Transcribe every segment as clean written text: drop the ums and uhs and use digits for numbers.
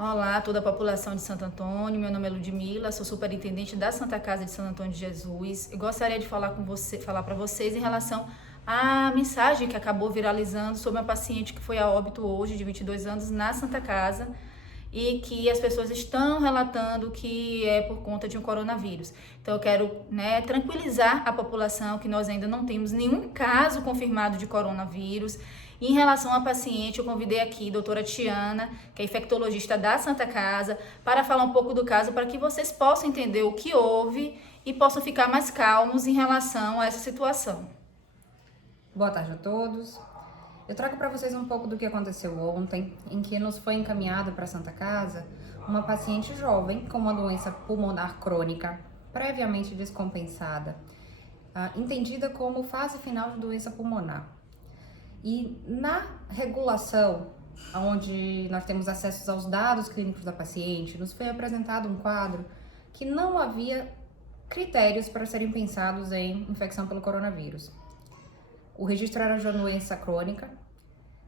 Olá a toda a população de Santo Antônio, meu nome é Ludmila, sou superintendente da Santa Casa de Santo Antônio de Jesus. Eu gostaria de falar para vocês em relação à mensagem que acabou viralizando sobre uma paciente que foi a óbito hoje, de 22 anos, na Santa Casa, e que as pessoas estão relatando que é por conta de um coronavírus. Então eu quero, tranquilizar a população que nós ainda não temos nenhum caso confirmado de coronavírus. Em relação à paciente, eu convidei aqui a doutora Tiana, que é infectologista da Santa Casa, para falar um pouco do caso, para que vocês possam entender o que houve e possam ficar mais calmos em relação a essa situação. Boa tarde a todos. Eu trago para vocês um pouco do que aconteceu ontem, em que nos foi encaminhado para a Santa Casa uma paciente jovem com uma doença pulmonar crônica, previamente descompensada, entendida como fase final de doença pulmonar. E na regulação, onde nós temos acesso aos dados clínicos da paciente, nos foi apresentado um quadro que não havia critérios para serem pensados em infecção pelo coronavírus. O registro era de uma doença crônica,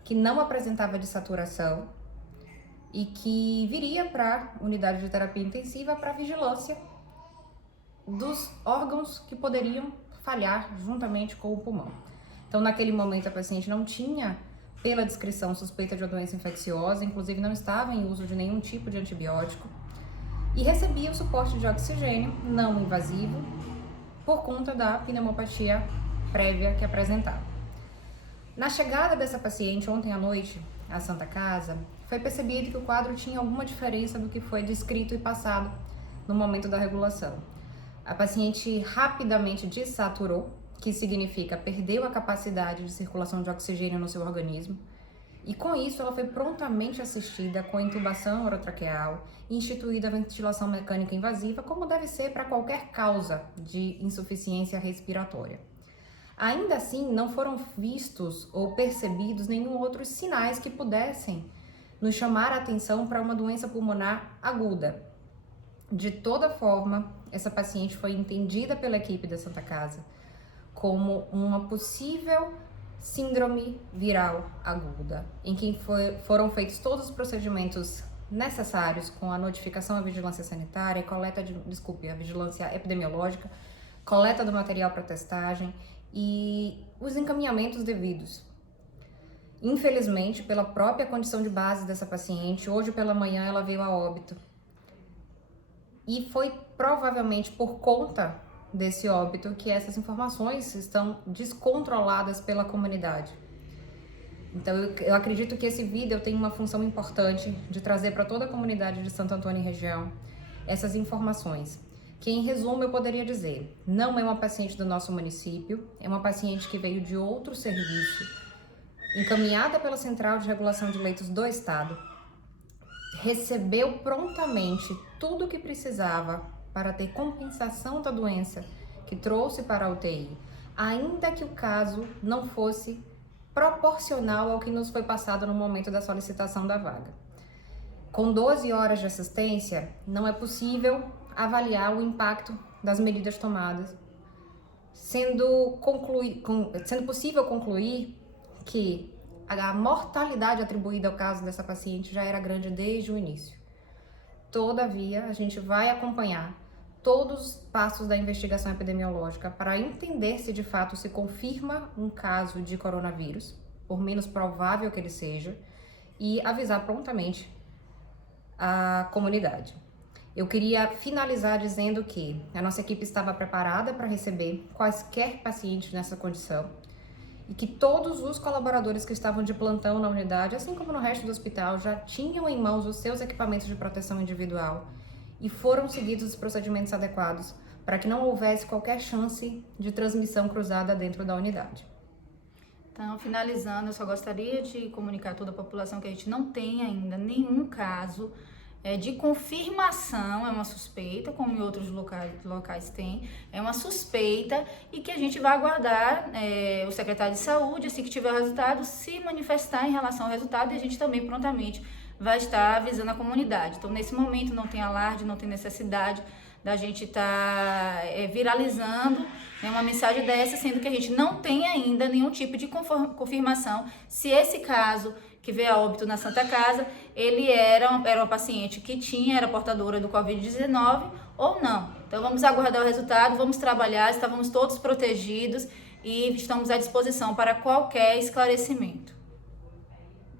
que não apresentava dessaturação e que viria para a unidade de terapia intensiva para vigilância dos órgãos que poderiam falhar juntamente com o pulmão. Então, naquele momento, a paciente não tinha, pela descrição, suspeita de uma doença infecciosa, inclusive não estava em uso de nenhum tipo de antibiótico, e recebia o suporte de oxigênio não invasivo por conta da pneumopatia prévia que apresentava. Na chegada dessa paciente ontem à noite à Santa Casa, foi percebido que o quadro tinha alguma diferença do que foi descrito e passado no momento da regulação. A paciente rapidamente desaturou, que significa perdeu a capacidade de circulação de oxigênio no seu organismo, e com isso ela foi prontamente assistida com intubação orotraqueal e instituída a ventilação mecânica invasiva, como deve ser para qualquer causa de insuficiência respiratória. Ainda assim, não foram vistos ou percebidos nenhum outros sinais que pudessem nos chamar a atenção para uma doença pulmonar aguda. De toda forma, essa paciente foi entendida pela equipe da Santa Casa como uma possível síndrome viral aguda, em que foram feitos todos os procedimentos necessários com a notificação à vigilância sanitária, a vigilância epidemiológica, coleta do material para testagem e os encaminhamentos devidos. Infelizmente, pela própria condição de base dessa paciente, hoje pela manhã ela veio a óbito. E foi provavelmente por conta desse óbito que essas informações estão descontroladas pela comunidade. Então eu acredito que esse vídeo tem uma função importante de trazer para toda a comunidade de Santo Antônio e região essas informações, que em resumo eu poderia dizer, não é uma paciente do nosso município, é uma paciente que veio de outro serviço, encaminhada pela Central de Regulação de Leitos do Estado, recebeu prontamente tudo o que precisava para ter compensação da doença que trouxe para a UTI, ainda que o caso não fosse proporcional ao que nos foi passado no momento da solicitação da vaga. Com 12 horas de assistência, não é possível avaliar o impacto das medidas tomadas, sendo possível concluir que a mortalidade atribuída ao caso dessa paciente já era grande desde o início. Todavia, a gente vai acompanhar todos os passos da investigação epidemiológica para entender se de fato se confirma um caso de coronavírus, por menos provável que ele seja, e avisar prontamente a comunidade. Eu queria finalizar dizendo que a nossa equipe estava preparada para receber quaisquer pacientes nessa condição e que todos os colaboradores que estavam de plantão na unidade, assim como no resto do hospital, já tinham em mãos os seus equipamentos de proteção individual e foram seguidos os procedimentos adequados para que não houvesse qualquer chance de transmissão cruzada dentro da unidade. Então, finalizando, eu só gostaria de comunicar a toda a população que a gente não tem ainda nenhum caso de confirmação, é uma suspeita, como em outros locais tem, é uma suspeita e que a gente vai aguardar o secretário de saúde, assim que tiver o resultado, se manifestar em relação ao resultado e a gente também prontamente vai estar avisando a comunidade. Então, nesse momento não tem alarde, não tem necessidade da gente estar viralizando uma mensagem dessa, sendo que a gente não tem ainda nenhum tipo de confirmação se esse caso que que veio a óbito na Santa Casa, ele era uma paciente que era portadora do Covid-19 ou não. Então vamos aguardar o resultado, vamos trabalhar, estávamos todos protegidos e estamos à disposição para qualquer esclarecimento.